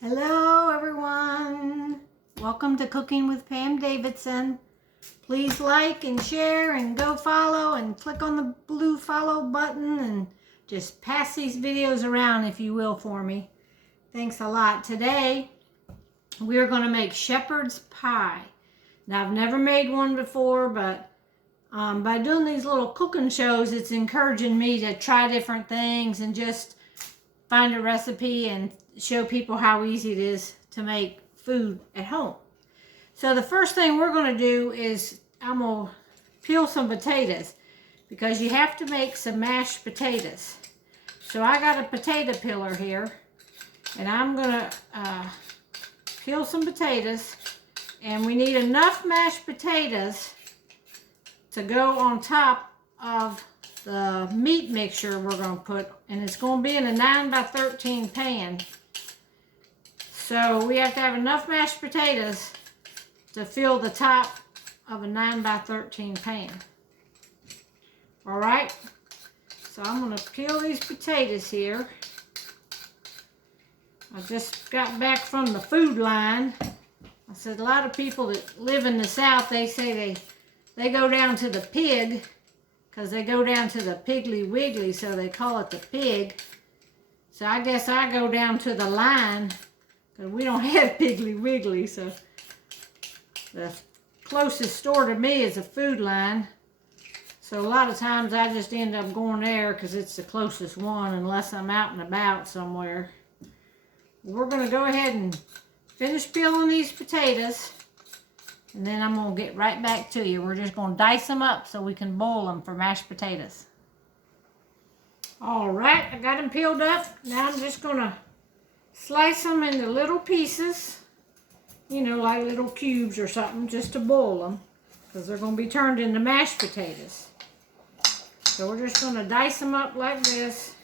Hello everyone, welcome to Cooking with Pam Davidson. Please like and share and go follow and click on the blue follow button and just pass these videos around if you will for me. Thanks a lot. Today we are going to make shepherd's pie. Now I've never made one before, but by doing these little cooking shows it's encouraging me to try different things and just find a recipe and show people how easy it is to make food at home. So the first thing we're going to do is I'm going to peel some potatoes because you have to make some mashed potatoes. So I got a potato peeler here and I'm going to peel some potatoes, and we need enough mashed potatoes to go on top of the meat mixture we're going to put, and it's going to be in a 9x13 pan. So we have to have enough mashed potatoes to fill the top of a 9x13 pan. Alright, so I'm going to peel these potatoes here. I just got back from the food line. I said a lot of people that live in the South, they say they go down to the pig, because they go down to the Piggly Wiggly, so they call it the pig. So I guess I go down to the line, because we don't have Piggly Wiggly, so the closest store to me is a Food Line. So a lot of times I just end up going there because it's the closest one, unless I'm out and about somewhere. We're going to go ahead and finish peeling these potatoes, and then I'm going to get right back to you. We're just going to dice them up so we can boil them for mashed potatoes. Alright, I got them peeled up. Now I'm just going to slice them into little pieces, you know, like little cubes or something, just to boil them, because they're going to be turned into mashed potatoes. So we're just going to dice them up like this.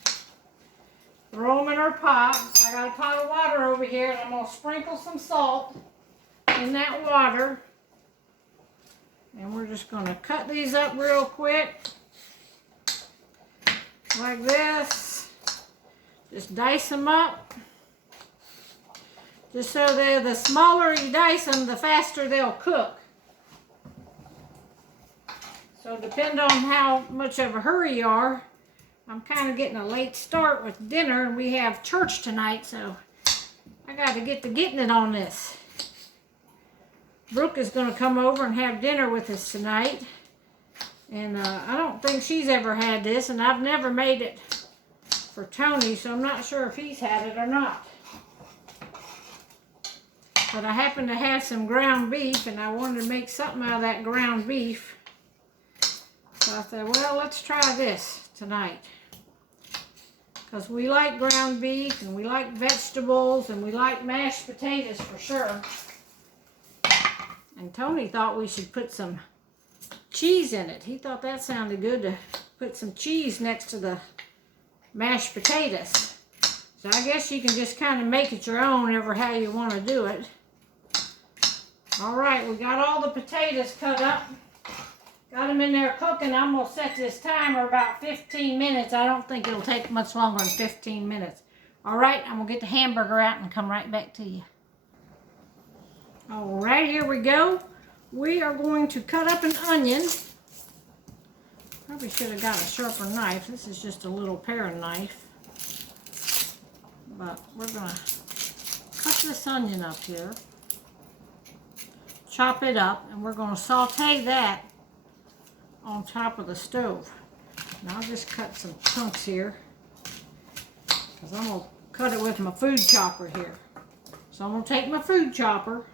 Throw them in our pot. I got a pot of water over here, and I'm going to sprinkle some salt in that water. And we're just going to cut these up real quick, like this. Just dice them up. Just so the smaller you dice them, the faster they'll cook. So depend on how much of a hurry you are. I'm kind of getting a late start with dinner, and we have church tonight, so I got to get to getting it on this. Brooke is going to come over and have dinner with us tonight, and I don't think she's ever had this, and I've never made it for Tony, so I'm not sure if he's had it or not. But I happen to have some ground beef, and I wanted to make something out of that ground beef. So I said, well, let's try this tonight. Because we like ground beef, and we like vegetables, and we like mashed potatoes for sure. And Tony thought we should put some cheese in it. He thought that sounded good, to put some cheese next to the mashed potatoes. So I guess you can just kind of make it your own, ever how you want to do it. Alright, we got all the potatoes cut up. Got them in there cooking. I'm going to set this timer about 15 minutes. I don't think it'll take much longer than 15 minutes. Alright, I'm going to get the hamburger out and come right back to you. Alright, here we go. We are going to cut up an onion. Probably should have got a sharper knife. This is just a little paring knife. But we're going to cut this onion up here. Chop it up, and we're going to saute that on top of the stove. Now I'll just cut some chunks here, because I'm going to cut it with my food chopper here. So I'm going to take my food chopper.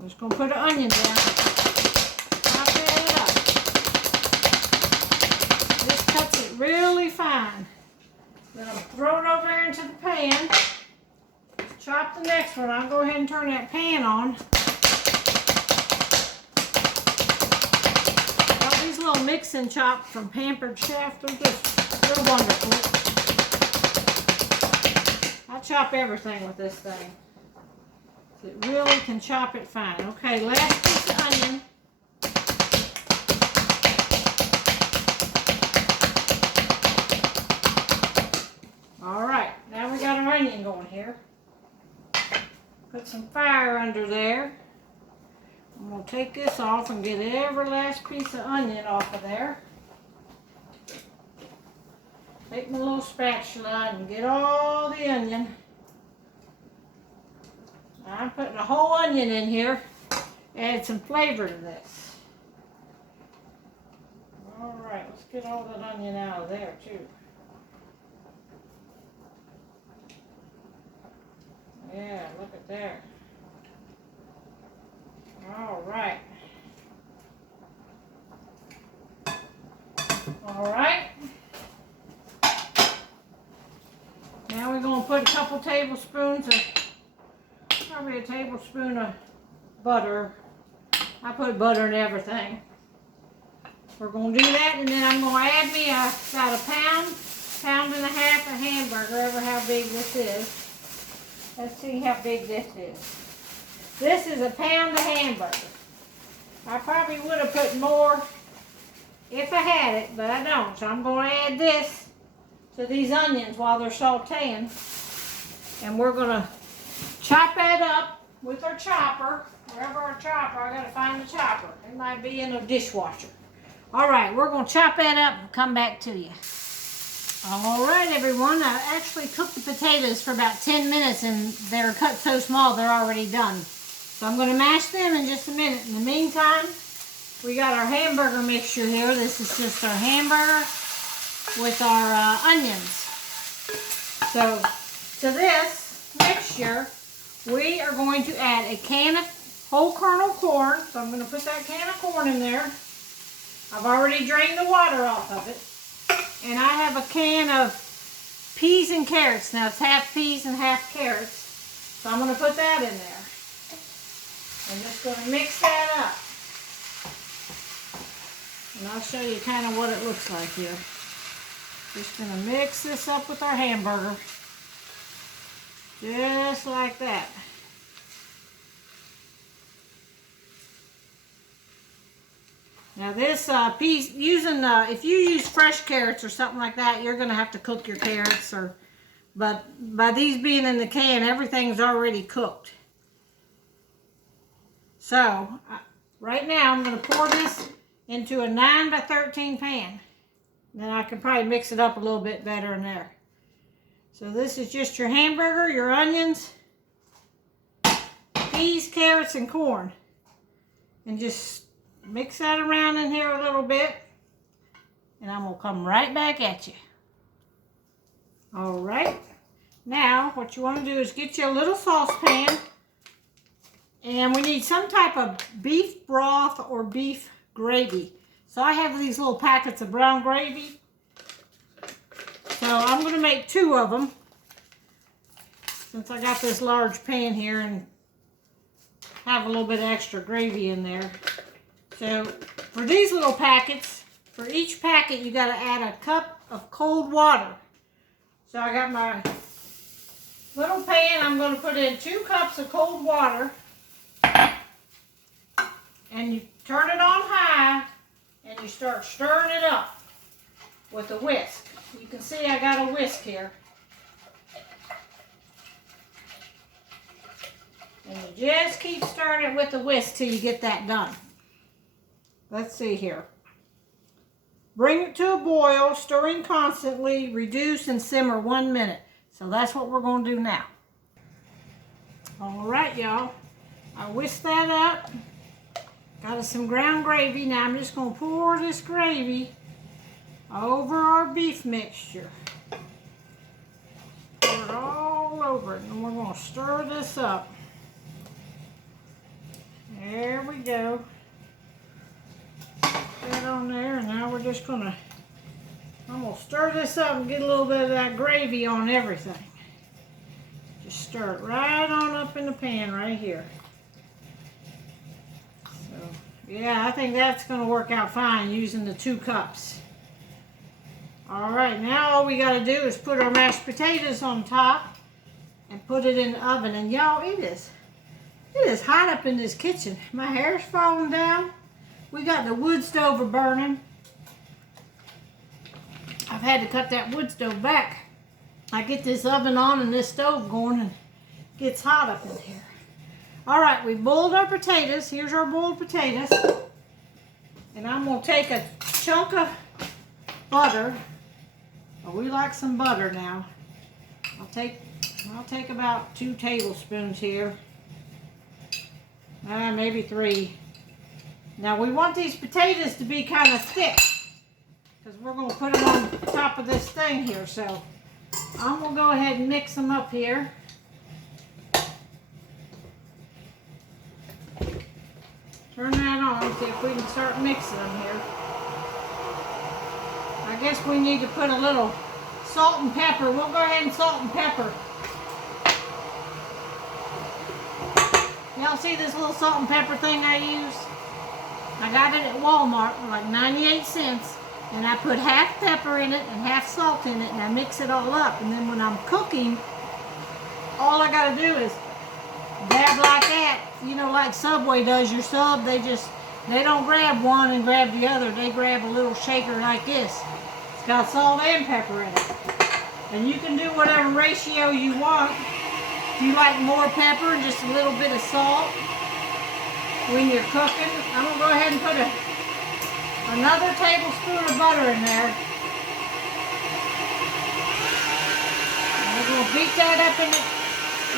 I'm just going to put an onion down. Chop it up. This cuts it really fine. Then I'm going to throw it over here into the pan. Chop the next one. I'll go ahead and turn that pan on. These little mix and chop from Pampered Chef, they're wonderful. I chop everything with this thing. It really can chop it fine. Okay, last piece of onion. Alright, now we got our onion going here. Put some fire under there. I'm going to take this off and get every last piece of onion off of there. Take my little spatula and get all the onion. I'm putting a whole onion in here. Add some flavor to this. Alright, let's get all that onion out of there too. Yeah, look at there. Alright. Alright. Now we're going to put a couple tablespoons of, probably a tablespoon of butter. I put butter in everything. We're going to do that, and then I'm going to add me about a pound and a half of hamburger, ever how big this is. Let's see how big this is. This is a pound of hamburger. I probably would have put more if I had it, but I don't. So I'm going to add this to these onions while they're sauteing. And we're going to chop that up with our chopper. Wherever our chopper, I got to find the chopper. It might be in a dishwasher. All right, we're going to chop that up and come back to you. All right, everyone. I actually cooked the potatoes for about 10 minutes, and they're cut so small they're already done. So I'm going to mash them in just a minute. In the meantime, we got our hamburger mixture here. This is just our hamburger with our onions. So to this mixture, we are going to add a can of whole kernel corn. So I'm going to put that can of corn in there. I've already drained the water off of it. And I have a can of peas and carrots. Now it's half peas and half carrots. So I'm going to put that in there. I'm just going to mix that up. And I'll show you kind of what it looks like here. Just going to mix this up with our hamburger. Just like that. Now this piece, if you use fresh carrots or something like that, you're going to have to cook your carrots. But by these being in the can, everything's already cooked. So right now I'm going to pour this into a 9 by 13 pan. Then I can probably mix it up a little bit better in there. So this is just your hamburger, your onions, peas, carrots, and corn. And just mix that around in here a little bit, and I'm going to come right back at you. All right. Now, what you want to do is get you a little saucepan, and we need some type of beef broth or beef gravy. So I have these little packets of brown gravy. So I'm going to make 2 of them, since I got this large pan here and have a little bit of extra gravy in there. So for these little packets, for each packet you got to add a cup of cold water. So I got my little pan, I'm going to put in 2 cups of cold water, and you turn it on high and you start stirring it up with a whisk. You can see I got a whisk here. And you just keep stirring it with a whisk till you get that done. Let's see here. Bring it to a boil, stirring constantly, reduce and simmer 1 minute. So that's what we're going to do now. All right, y'all. I whisked that up. Got us some ground gravy. Now I'm just going to pour this gravy over our beef mixture. Pour it all over it, and we're going to stir this up. There we go. That on there, and now we're just I'm gonna stir this up and get a little bit of that gravy on everything. Just stir it right on up in the pan right here. So yeah, I think that's gonna work out fine using the 2 cups. All right, now all we gotta do is put our mashed potatoes on top and put it in the oven. And y'all, it is hot up in this kitchen. My hair's falling down. We got the wood stove burning. I've had to cut that wood stove back. I get this oven on and this stove going, and it gets hot up in here. All right, we boiled our potatoes. Here's our boiled potatoes. And I'm gonna take a chunk of butter. Oh, we like some butter now. I'll take about 2 tablespoons here. Maybe 3. Now we want these potatoes to be kind of thick because we're going to put them on top of this thing here. So I'm going to go ahead and mix them up here. Turn that on, see if we can start mixing them here. I guess we need to put a little salt and pepper. We'll go ahead and salt and pepper. Y'all see this little salt and pepper thing I use? I got it at Walmart for like 98 cents. And I put half pepper in it and half salt in it, and I mix it all up. And then when I'm cooking, all I gotta do is dab like that. You know, like Subway does your sub. They don't grab one and grab the other. They grab a little shaker like this. It's got salt and pepper in it. And you can do whatever ratio you want. If you like more pepper and just a little bit of salt when you're cooking, I'm going to go ahead and put another tablespoon of butter in there. And we're going to beat that up in the,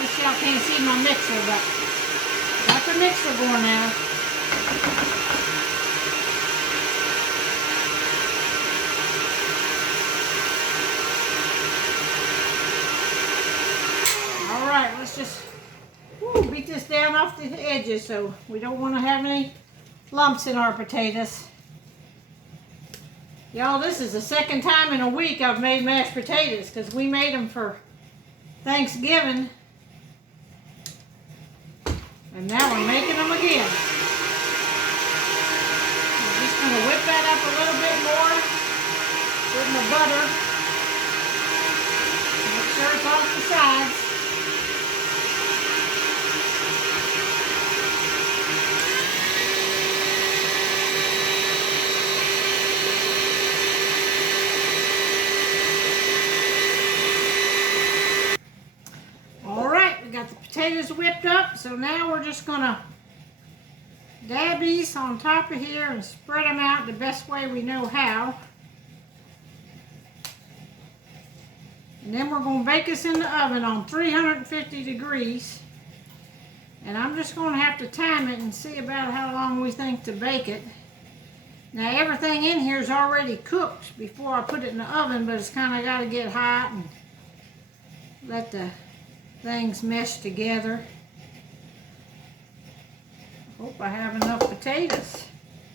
this y'all can't see my mixer, but got the mixer going now. Alright, let's just beat this down off the edges so we don't want to have any lumps in our potatoes. Y'all, this is the second time in a week I've made mashed potatoes because we made them for Thanksgiving. And now we're making them again. I'm just going to whip that up a little bit more with my butter. Make sure it's off the sides. Potatoes whipped up, so now we're just gonna dab these on top of here and spread them out the best way we know how. And then we're gonna bake this in the oven on 350 degrees. And I'm just gonna have to time it and see about how long we think to bake it. Now everything in here is already cooked before I put it in the oven, but it's kind of got to get hot and let the things mesh together. Hope I have enough potatoes.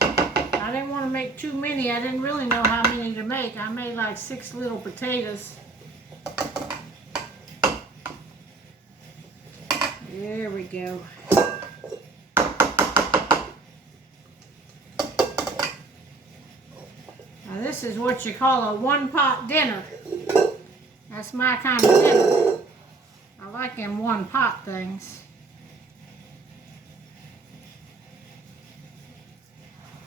I didn't want to make too many. I didn't really know how many to make. I made like 6 little potatoes. There we go. Now this is what you call a one-pot dinner. That's my kind of dinner. I like them one-pot things.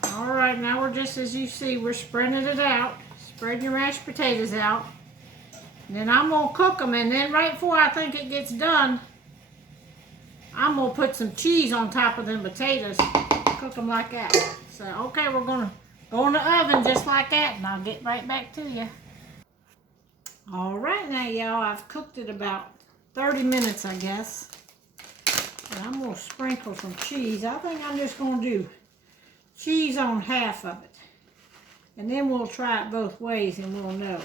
Alright, now we're just, as you see, we're spreading it out. Spreading your mashed potatoes out. And then I'm going to cook them, and then right before I think it gets done, I'm going to put some cheese on top of them potatoes. Cook them like that. So, okay, we're going to go in the oven just like that, and I'll get right back to you. Alright, now y'all, I've cooked it about 30 minutes, I guess. And I'm going to sprinkle some cheese. I think I'm just going to do cheese on half of it. And then we'll try it both ways and we'll know.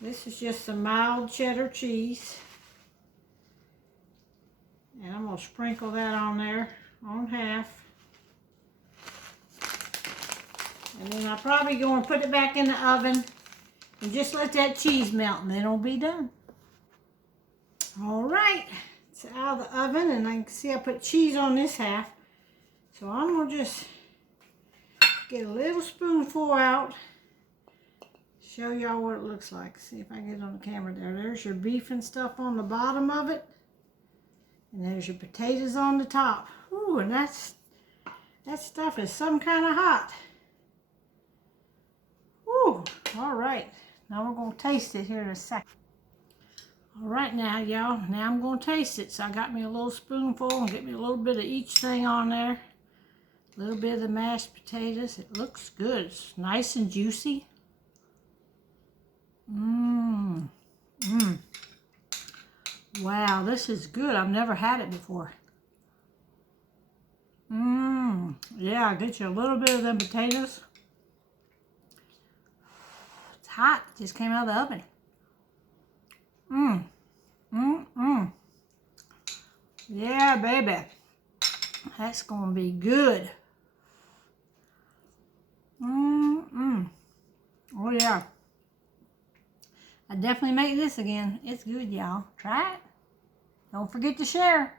This is just some mild cheddar cheese. And I'm going to sprinkle that on there, on half. And then I'll probably go and put it back in the oven and just let that cheese melt, and then it'll be done. All right, it's out of the oven, and I can see I put cheese on this half. So I'm gonna just get a little spoonful out, show y'all what it looks like. See if I can get it on the camera there. There's your beef and stuff on the bottom of it, and there's your potatoes on the top. Ooh, and that stuff is some kind of hot. Ooh, all right. Now we're gonna taste it here in a second. All right now, y'all. Now I'm going to taste it. So I got me a little spoonful and get me a little bit of each thing on there. A little bit of the mashed potatoes. It looks good. It's nice and juicy. Mmm. Mmm. Wow, this is good. I've never had it before. Mmm. Yeah, get you a little bit of them potatoes. It's hot. It just came out of the oven. Mmm. Mmm. Mmm. Yeah, baby. That's going to be good. Mmm. Mmm. Oh, yeah. I definitely make this again. It's good, y'all. Try it. Don't forget to share.